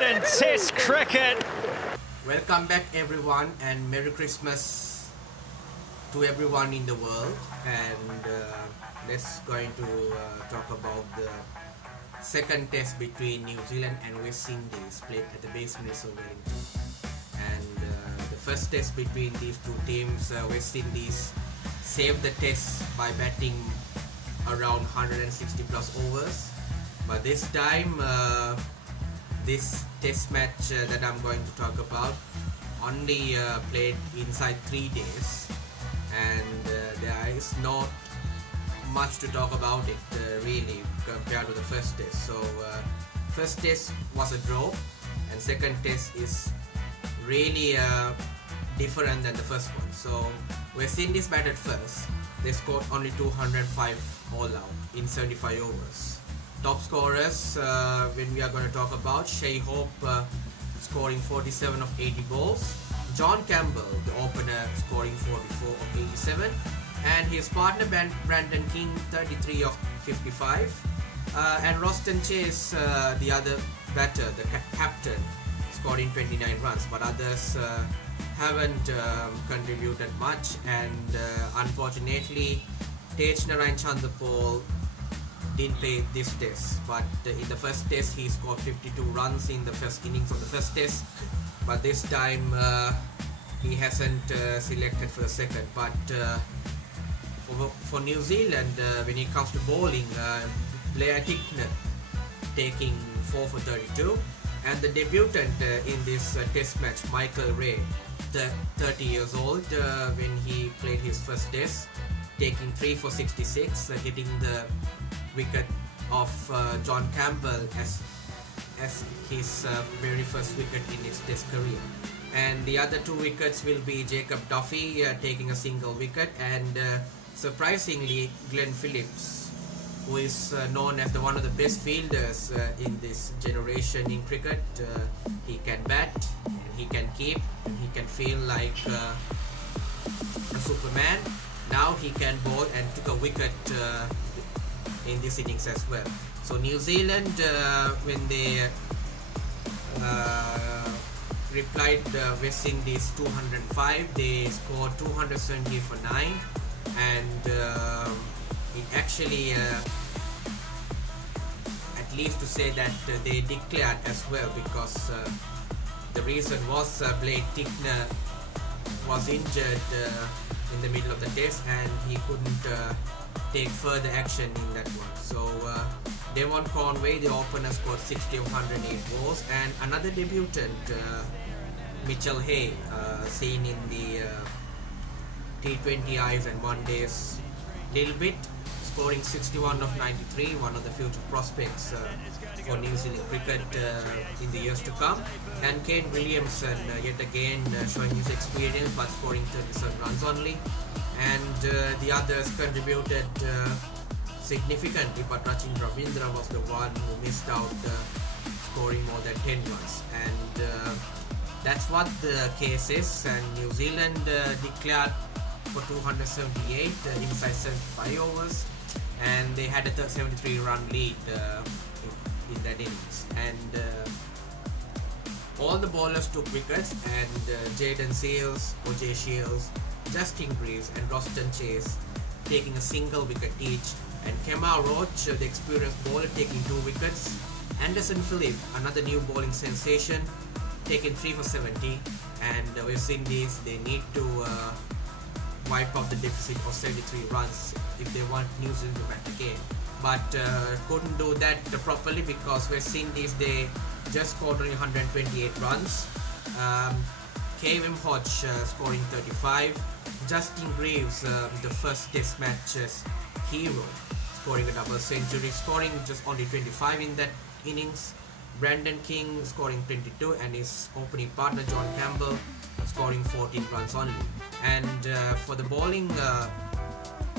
wicket in Test cricket. Welcome back everyone and Merry Christmas to everyone in the world, and let's going to talk about the second test between New Zealand and West Indies played at the basements of Wellington. And the first test between these two teams, West Indies saved the test by batting around 160 plus overs, but this time this test match that I'm going to talk about only played inside 3 days, and there is not much to talk about it really compared to the first test. So first test was a draw, and second test is really different than the first one. So West Indies batted first. They scored only 205 all out in 75 overs. Top scorers, when we are going to talk about, Shai Hope scoring 47 of 80 balls, John Campbell, the opener, scoring 44 of 87, and his partner Brandon King 33 of 55, and Roston Chase, the other batter, the captain, scoring 29 runs, but others haven't contributed much, and unfortunately Tej Narayan Chanderpaul didn't play this test, but in the first test he scored 52 runs in the first innings of the first test, but this time he hasn't selected for the second. But for New Zealand, when it comes to bowling, Blair Tickner taking 4 for 32, and the debutant in this test match, Michael Ray, 30 years old, when he played his first test, taking 3 for 66, hitting the wicket of John Campbell as his very first wicket in his test career. And the other 2 wickets will be Jacob Duffy taking a single wicket, and surprisingly Glenn Phillips, who is known as one of the best fielders in this generation in cricket. He can bat, and he can keep, and he can feel like a Superman. Now he can bowl and took a wicket in this innings as well. So New Zealand, when they replied West Indies 205, they scored 270 for 9, and it actually at least to say that they declared as well, because the reason was Blake Tickner was injured in the middle of the test, and he couldn't take further action in that one. So Devon Conway, the opener, scored 60 of 108 balls, and another debutant, Mitchell Hay, seen in the T20Is and one days little bit, scoring 61 of 93, one of the future prospects for New Zealand cricket in the years to come. And Kane Williamson, yet again showing his experience, but scoring 37 runs only. And the others contributed significantly, but Rachin Ravindra was the one who missed out, scoring more than 10 runs. And that's what the case is. And New Zealand declared for 278 inside 75 overs, and they had a 73 run lead in that innings. And all the bowlers took wickets, and Jaden Seals, O.J. Shields, Justin Greaves and Roston Chase taking a single wicket each, and Kemar Roach, the experienced bowler, taking 2 wickets. Anderson Phillip, another new bowling sensation, taking 3 for 70, and West Indies, they need to wipe out the deficit of 73 runs if they want New Zealand to bat again, but couldn't do that properly, because West Indies, they just scored only 128 runs. Kevin Hodge scoring 35, Justin Greaves, the first test match's hero, scoring a double century, scoring just only 25 in that innings. Brandon King scoring 22, and his opening partner John Campbell scoring 14 runs only. And for the bowling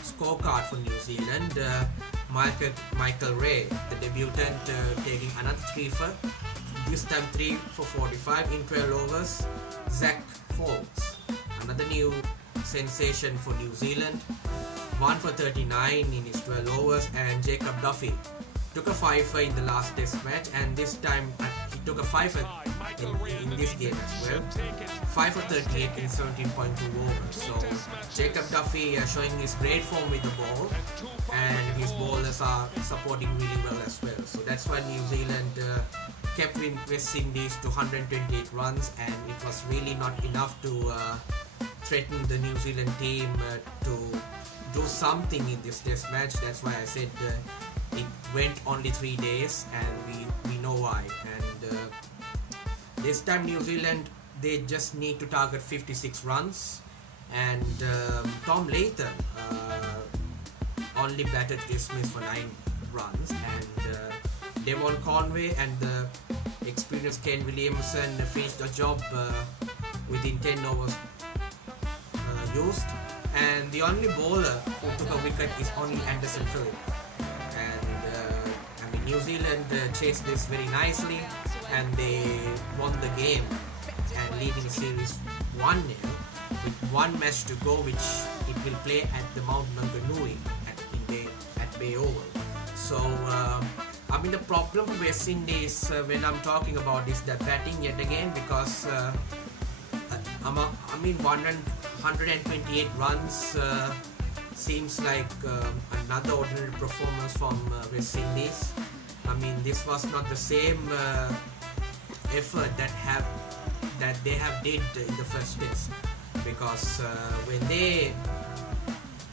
scorecard for New Zealand, Michael Ray, the debutant, taking another 3 for, this time 3 for 45 in 12 overs. Zach Foulkes, another new sensation for New Zealand, 1 for 39 in his 12 overs. And Jacob Duffy took a fifer in the last test match, and this time he took a fifer in this game as well. 5 for 38 in 17.2 overs. So Jacob Duffy showing his great form with the ball, and his bowlers are supporting really well as well. So that's why New Zealand kept West Indies to 128 runs, and it was really not enough to threaten the New Zealand team to do something in this test match. That's why I said it went only 3 days, and we know why. And this time New Zealand, they just need to target 56 runs, and Tom Latham only batted dismiss for 9 runs, and Devon Conway and the experienced Ken Williamson finished the job within 10 overs used, and the only bowler who took a wicket is only Anderson Phillip. And New Zealand chased this very nicely, and they won the game and leading the series 1-0 with 1 match to go, which it will play at the Mount Maunganui at Bay Oval. So the problem for West Indies when I'm talking about is the batting yet again, because 128 runs seems like another ordinary performance from West Indies. This was not the same effort that they have did in the first test, because when they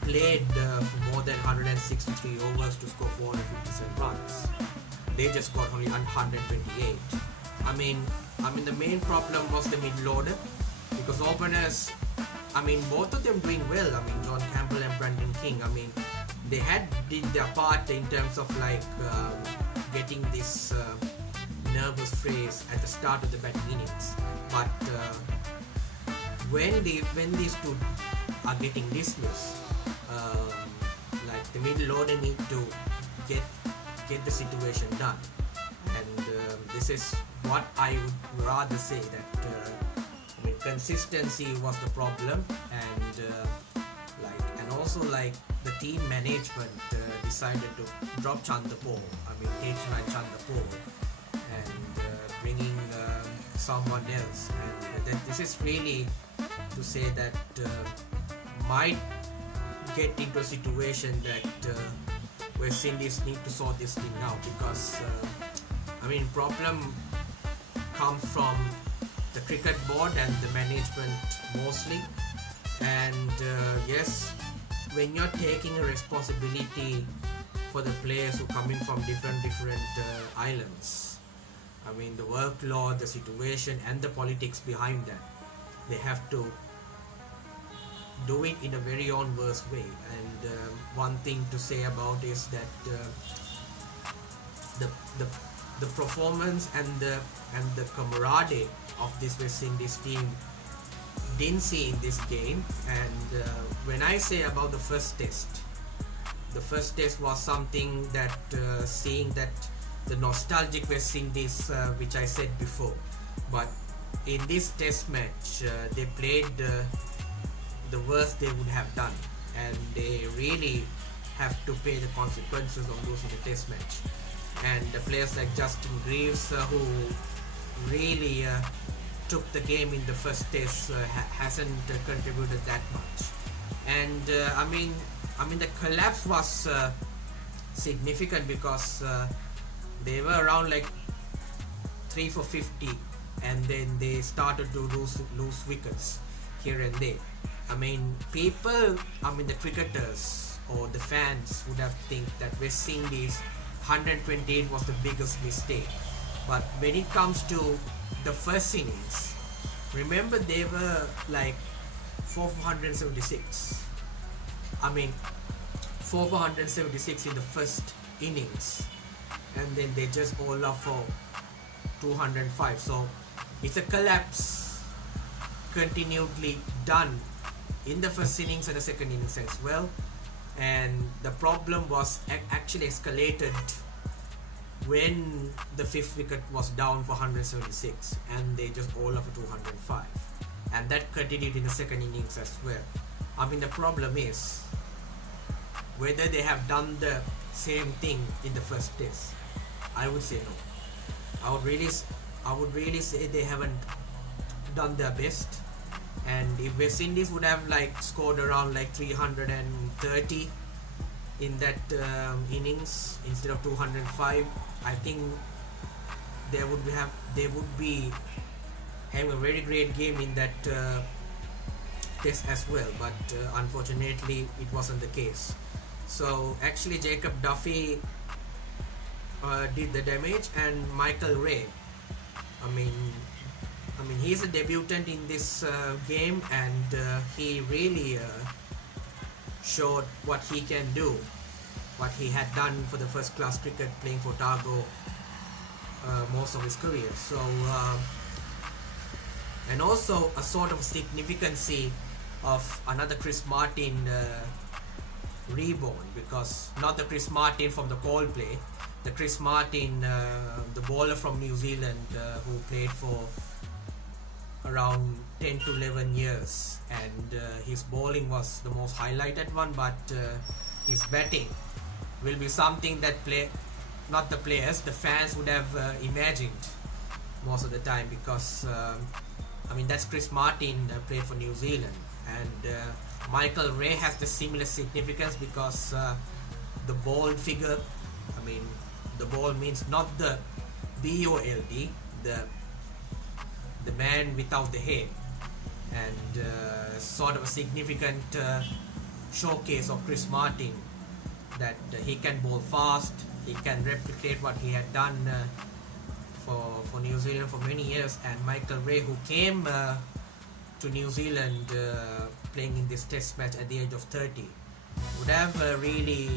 played for more than 163 overs to score 457 runs, they just got only 128. The main problem was the middle order, because openers, both of them doing well. John Campbell and Brandon King, they had did their part in terms of getting this nervous phase at the start of the batting innings. But when these two are getting dismissed, the middle order need to get the situation done. And this is what I would rather say, that consistency was the problem, and also the team management decided to drop Chandapur, H9 Chandapur, and bringing someone else. And this is really to say that might get into a situation that West Indies need to sort this thing out, because problem comes from the cricket board and the management mostly. And yes, when you're taking a responsibility for the players who come in from different islands, the workload, the situation, and the politics behind that, they have to do it in a very own worst way. And one thing to say about is that the performance and the camaraderie of this West Indies team didn't see in this game. And when I say about the first test was something that seeing that the nostalgic West Indies, which I said before. But in this test match, they played the worst they would have done, and they really have to pay the consequences of losing the test match. And the players like Justin Greaves, who really took the game in the first test, hasn't contributed that much. And the collapse was significant, because they were around 3 for 50, and then they started to lose wickets here and there. People, the cricketers or the fans would have think that West Indies 128 was the biggest mistake. But when it comes to the first innings, remember they were 4 for 176. 4 for 176 in the first innings, and then they just bowled off for 205. So it's a collapse continually done in the first innings and the second innings as well. And the problem was actually escalated when the 5th wicket was down for 176, and they just bowled off for 205, and that continued in the second innings as well. The problem is whether they have done the same thing in the first test? I would say no. I would really say they haven't done their best. And if West Indies would have like scored around like 330 in that innings instead of 205, I think they would be having a very great game in that test as well. But unfortunately, it wasn't the case. So actually, Jacob Duffy did the damage, and Michael Ray. I mean, he's a debutant in this game, and he really showed what he can do, what he had done for the first class cricket, playing for Otago most of his career. So, and also a sort of significance of another Chris Martin reborn, because not the Chris Martin from the Coldplay, the Chris Martin, the bowler from New Zealand who played for around 10 to 11 years, and his bowling was the most highlighted one, but his batting will be something that not the players, the fans would have imagined most of the time, because that's Chris Martin played for New Zealand, and Michael Ray has the similar significance because the bald figure, the ball means not the BOLD, the man without the hair, and sort of a significant showcase of Chris Martin, that he can bowl fast, he can replicate what he had done for New Zealand for many years. And Michael Ray, who came to New Zealand playing in this test match at the age of 30, would have really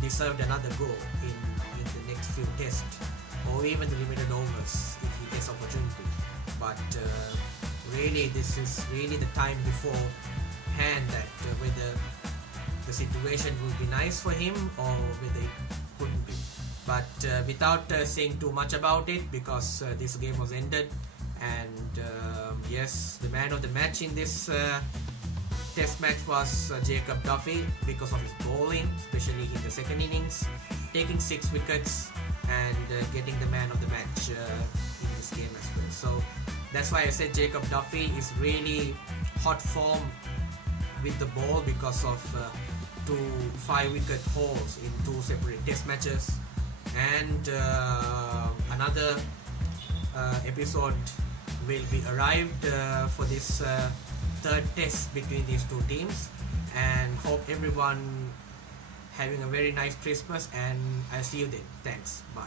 deserved another go in the next few tests, or even the limited overs if he gets opportunity. But really, this is really the time beforehand that whether the situation will be nice for him or whether it couldn't be. But without saying too much about it, because this game was ended, and yes, the man of the match in this test match was Jacob Duffy, because of his bowling, especially in the second innings, taking 6 wickets and getting the man of the match in this game as well. So that's why I said Jacob Duffy is really hot form with the ball, because of 2 5-wicket hauls in 2 separate test matches. And another episode will be arrived for this third test between these 2 teams, and hope everyone having a very nice Christmas, and I'll see you then. Thanks. Bye.